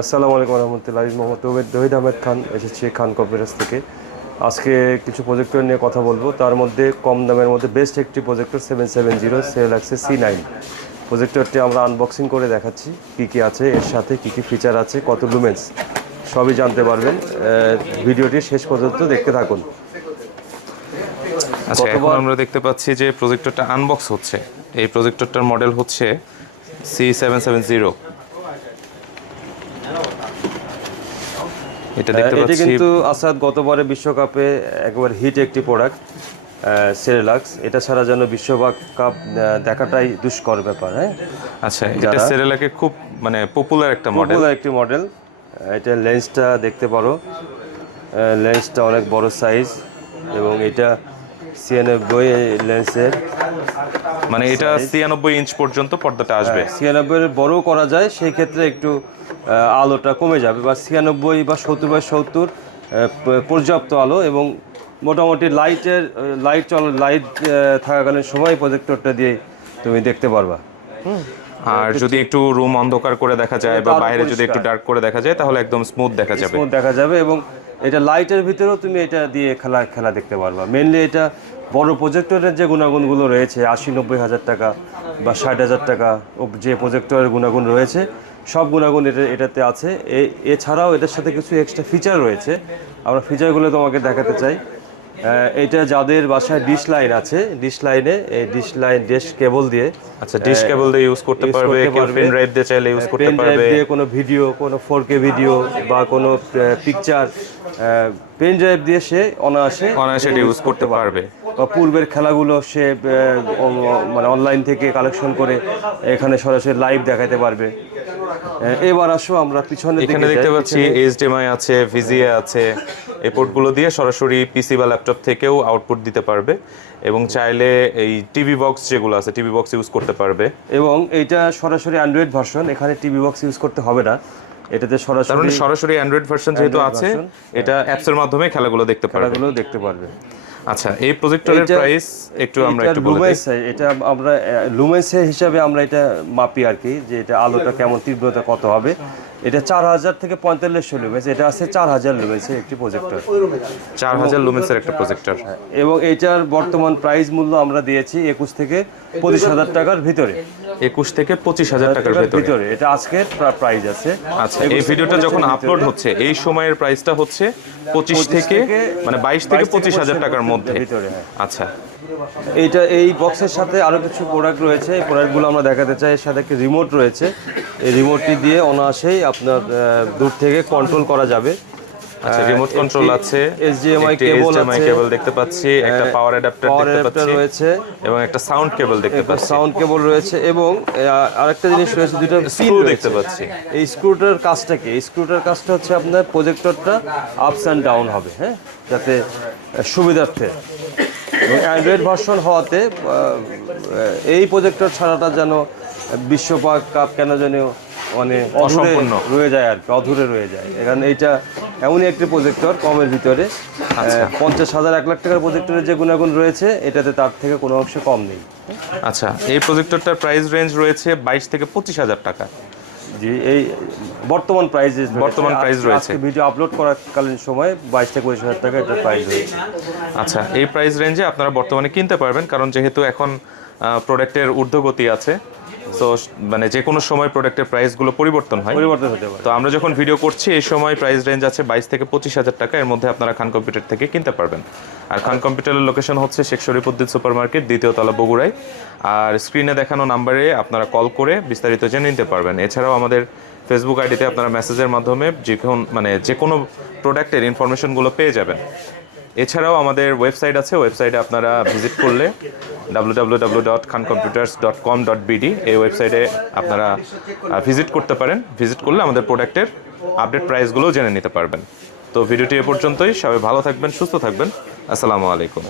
আসসালামু আলাইকুম রহমতুল্লাহ। আমি মোহাম্মদ তৌহিদ আহমেদ খান, এসেছি খান কম্পিউটার্স থেকে। আজকে কিছু প্রজেক্টর নিয়ে কথা বলবো। তার মধ্যে কম দামের মধ্যে বেস্ট একটি প্রজেক্টর 770 সেল অ্যাক্সেস C9 প্রজেক্টরটি আমরা আনবক্সিং করে দেখাচ্ছি। কী কী আছে এর সাথে, কী কী ফিচার আছে, কত লুমেন্স, সবই জানতে পারবেন। ভিডিওটি শেষ পর্যন্ত দেখতে থাকুন। আচ্ছা, এখন আমরা দেখতে পাচ্ছি যে প্রজেক্টরটা আনবক্স হচ্ছে। এই প্রজেক্টরটার মডেল হচ্ছে C770। এটা দেখতে পাচ্ছি, এটি কিন্তু আসাদ গতবারে বিশ্বকাপে একবার হিট একটি প্রোডাক্ট সেরেলাক্স। এটা ছাড়া যেন বিশ্বকাপ দেখাটাই দুষ্কর ব্যাপার। হ্যাঁ, আচ্ছা, এটা সেরেলাকের খুব পপুলার একটি মডেল। এটা লেন্সটা দেখতে পারো, লেন্সটা অনেক বড় সাইজ এবং এটা 96 লেন্সের, এটা 96 ইঞ্চ পর্যন্ত পর্দাটা আসবে। 96 বড় করা যায়, সেই ক্ষেত্রে একটু আলোটা কমে যাবে, বা 96 বা 70/70 পর্যাপ্ত আলো এবং মোটামুটি লাইট থাকাকালীন সময় প্রজেক্টরটা দিয়ে তুমি দেখতে পারবা। আর যদি একটু রুম অন্ধকার করে দেখা যায় বা বাইরে যদি একটু ডার্ক করে দেখা যায় তাহলে একদম স্মুথ দেখা যাবে এবং এটা লাইটের ভিতরেও তুমি এটা দিয়ে খেলা দেখতে পারবা। মেনলি এটা বড় প্রজেক্টরের যে গুণাগুণগুলো রয়েছে 80-90 হাজার টাকা বা 60,000 টাকা যে প্রজেক্টরের গুণাগুণ রয়েছে, সব গুণাগুণ এটাতে আছে। এছাড়াও এটার সাথে কিছু এক্সট্রা ফিচার রয়েছে, আমরা ফিচারগুলো তোমাকে দেখাতে চাই। এটা যাদের বাসায় ডিশ লাইন আছে, ডিশ কেবল দিয়ে, ডিশ কেবল দিয়ে ইউজ করতে পারবে, কেউ পেন ড্রাইভ দিয়ে চাইলে ইউজ করতে পারবে। পেন ড্রাইভ দিয়ে কোনো ভিডিও, কোনো 4K ভিডিও বা কোনো পিকচার পেন ড্রাইভ দিয়ে সে অনায়াসে ইউজ করতে পারবে। বা পূর্বের খেলাগুলো সে অনলাইন থেকে কালেকশন করে এখানে সরাসরি লাইভ দেখাতে পারবে। এবার আসো আমরা পিছনে এখানে দেখতে পাচ্ছি HDMI আছে, VGA আছে। এই পোর্টগুলো দিয়ে সরাসরি পিসি বা ল্যাপটপ থেকেও আউটপুট দিতে পারবে এবং চাইলে এই টিভি বক্স যেগুলো আছে টিভি বক্স ইউজ করতে পারবে। এবং এইটা সরাসরি অ্যান্ড্রয়েড ভার্সন, এখানে টিভি বক্স ইউজ করতে হবে না, এটাতে সরাসরি অ্যান্ড্রয়েড ভার্সন যেহেতু আছে, এটা অ্যাপসের মাধ্যমে খেলাগুলো দেখতে পারবে। আচ্ছা, এই প্রজেক্টরের প্রাইস আমরা একটু বলে দিই। এটা আমরা লুমেন্সের হিসাবে আমরা এটা মাপি আর কি, যে এটা আলোটা কেমন, তীব্রতা কত হবে। এটা 4000 থেকে 4500 লুমেন্স, এটা আছে 4000 লুমেন্সের একটি প্রজেক্টর। 4000 লুমেন্সের একটা প্রজেক্টর এবং এটার বর্তমান প্রাইস মূল্য আমরা দিয়েছি 21 থেকে 25,000 টাকার ভিতরে। 21 থেকে 25,000 টাকার ভিতরে এটা আজকের প্রাইস আছে। আচ্ছা, এই ভিডিওটা যখন আপলোড হচ্ছে এই সময়ের প্রাইসটা হচ্ছে 22 থেকে 25,000 টাকার মধ্যে। আচ্ছা, এই বক্সের সাথে আরো কিছু প্রোডাক্ট রয়েছে, এই প্রোডাক্টগুলো আমরা দেখাতে চাই। এর সাথে একটা রিমোট রয়েছে, এই রিমোটটি দিয়ে অনায়াসেই আপনার দূর থেকে কন্ট্রোল করা যাবে। আচ্ছা, রিমোট কন্ট্রোল আছে, HDMI কেবল দেখতে পাচ্ছি, একটা পাওয়ার অ্যাডাপ্টার দেখতে পাচ্ছি রয়েছে এবং একটা সাউন্ড কেবল দেখতে রয়েছে এবং আরেকটা জিনিস রয়েছে, দুটো স্ক্রু দেখতে পাচ্ছি। এই স্ক্রুটার কাজটা হচ্ছে আপনার প্রজেক্টরটা আপস অ্যান্ড ডাউন হবে, হ্যাঁ, যাতে সুবিধার্থে। অ্যান্ড্রয়েড ভার্সন হওয়াতে এই প্রজেক্টর ছাড়াটা যেন বিশ্বকাপ কেন যেন অসম্পূর্ণ রয়ে যায় আর কি, অধুরে রয়ে যায়। এখানে এইটা এমনই একটি প্রজেক্টর কমের ভিতরে। 50,000 1 লাখ টাকার প্রজেক্টরের যে গুণাগুণ রয়েছে, এটাতে তার থেকে কোনো অংশে কম নেই। আচ্ছা, এই প্রজেক্টরটার প্রাইস রেঞ্জ রয়েছে 22 থেকে 25,000 টাকা। জি, এই বর্তমান প্রাইস রয়েছে ভিডিও আপলোড করাকালীন সময় 22 থেকে 25,000 টাকা এটা প্রাইস রয়েছে। আচ্ছা, এই প্রাইস রেঞ্জে আপনারা বর্তমানে কিনতে পারবেন, কারণ যেহেতু এখন প্রোডাক্টের ঊর্ধ্বগতি আছে, তো যে কোনো সময় প্রোডাক্টের প্রাইসগুলো পরিবর্তন হতে পারে। তো আমরা যখন ভিডিও করছি এই সময় প্রাইস রেঞ্জ আছে 22 থেকে 25,000 টাকা। এর মধ্যে আপনারা খান কম্পিউটার থেকে কিনতে পারবেন। আর খান কম্পিউটারের লোকেশন হচ্ছে শেখ শরীফুদ্দিন সুপার মার্কেট, 2য় তলা, বগুড়ায়। আর স্ক্রিনে দেখানো নাম্বারে আপনারা কল করে বিস্তারিত জেনে নিতে পারবেন। এছাড়াও আমাদের ফেসবুক আইডিতে আপনারা মেসেজের মাধ্যমে যে কোনো প্রোডাক্টের ইনফরমেশনগুলো পেয়ে যাবেন। এছাড়াও আমাদের ওয়েবসাইট আছে, ওয়েবসাইটে আপনারা ভিজিট করলে www.khancomputers.com.bd এই ওয়েবসাইটে আপনারা ভিজিট করতে পারেন। ভিজিট করলে আমাদের প্রোডাক্টের আপডেট প্রাইসগুলোও জেনে নিতে পারবেন। তো ভিডিওটি এ পর্যন্তই। সবাই ভালো থাকবেন, সুস্থ থাকবেন। আসসালামু আলাইকুম।